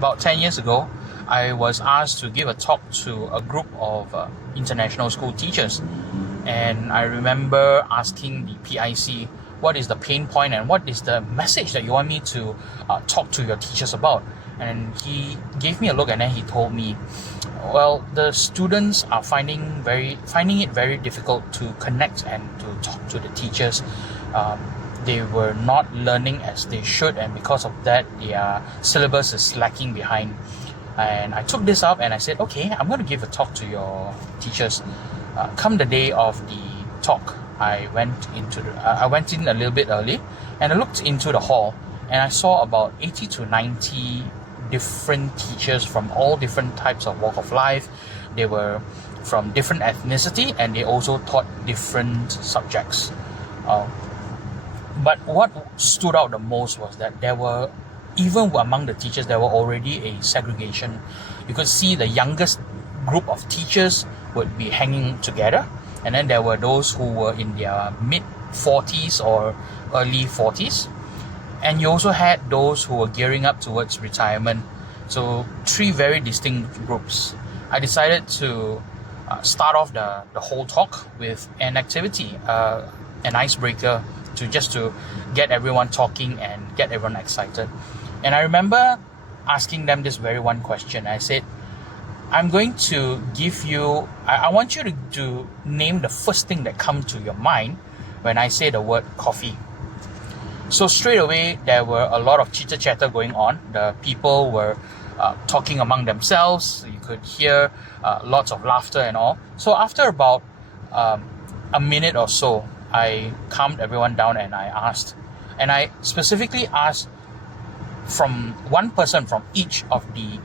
about 10 years ago, I was asked to give a talk to a group of international school teachers. And I remember asking the PIC, what is the pain point and what is the message that you want me to talk to your teachers about? And he gave me a look and then he told me, well, the students are finding it very difficult to connect and to talk to the teachers. They were not learning as they should, and because of that, their syllabus is lacking behind. And I took this up and I said, okay, I'm going to give a talk to your teachers. Come the day of the talk, I went in a little bit early and I looked into the hall and I saw about 80 to 90 different teachers from all different types of walk of life. They were from different ethnicity and they also taught different subjects. But what stood out the most was that there were, even among the teachers, there were already a segregation. You could see the youngest group of teachers would be hanging together, and then there were those who were in their mid-40s or early 40s. And you also had those who were gearing up towards retirement. So 3 very distinct groups. I decided to start off the whole talk with an activity, an icebreaker, to get everyone talking and get everyone excited. And I remember asking them this very one question. I said, I'm going to give you, I want you to name the first thing that comes to your mind when I say the word coffee. So straight away, there were a lot of chitter-chatter going on. The people were talking among themselves. You could hear lots of laughter and all. So after about a minute or so, I calmed everyone down and I asked. And I specifically asked from one person from each of the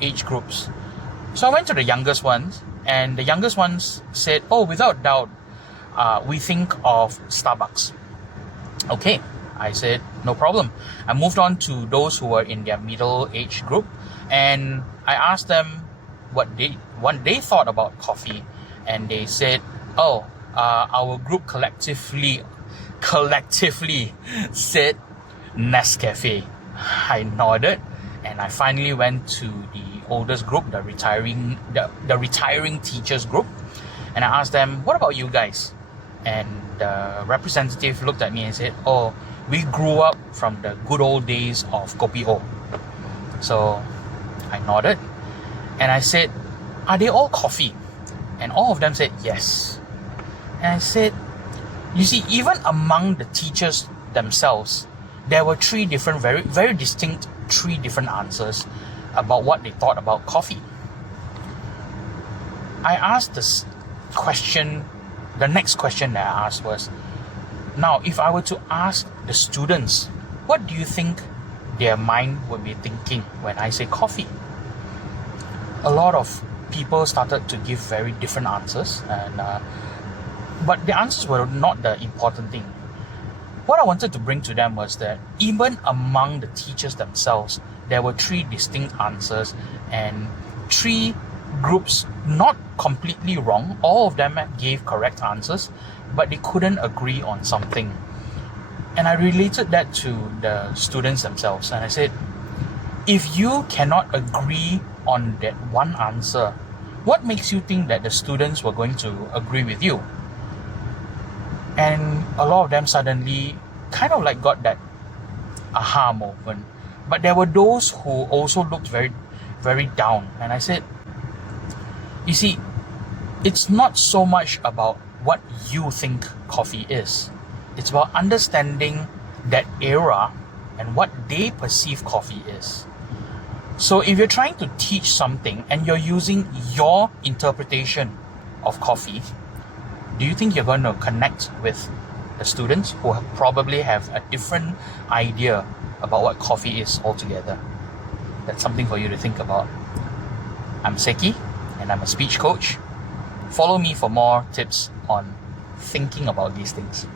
age groups. So I went to the youngest ones, and the youngest ones said, oh, without doubt, we think of Starbucks. Okay, I said, no problem. I moved on to those who were in their middle age group, and I asked them what they thought about coffee, and they said, oh, our group collectively said Nescafe. I nodded, and I finally went to the oldest group, the retiring teachers group, and I asked them, what about you guys? And the representative looked at me and said, oh, we grew up from the good old days of Kopi O. So I nodded and I said, are they all coffee? And all of them said yes. And I said, you see, even among the teachers themselves, there were 3 different, very, very distinct 3 different answers about what they thought about coffee. I asked this question, the next question that I asked was, now if I were to ask the students, what do you think their mind would be thinking when I say coffee? A lot of people started to give very different answers, but the answers were not the important thing. What I wanted to bring to them was that even among the teachers themselves, there were 3 distinct answers and 3 groups, not completely wrong. All of them gave correct answers, but they couldn't agree on something. And I related that to the students themselves. And I said, if you cannot agree on that one answer, what makes you think that the students were going to agree with you? And a lot of them suddenly kind of like got that aha moment. But there were those who also looked very, very down. And I said, you see, it's not so much about what you think coffee is. It's about understanding that era and what they perceive coffee is. So if you're trying to teach something and you're using your interpretation of coffee, do you think you're going to connect with the students who probably have a different idea about what coffee is altogether? That's something for you to think about. I'm Seki, and I'm a speech coach. Follow me for more tips on thinking about these things.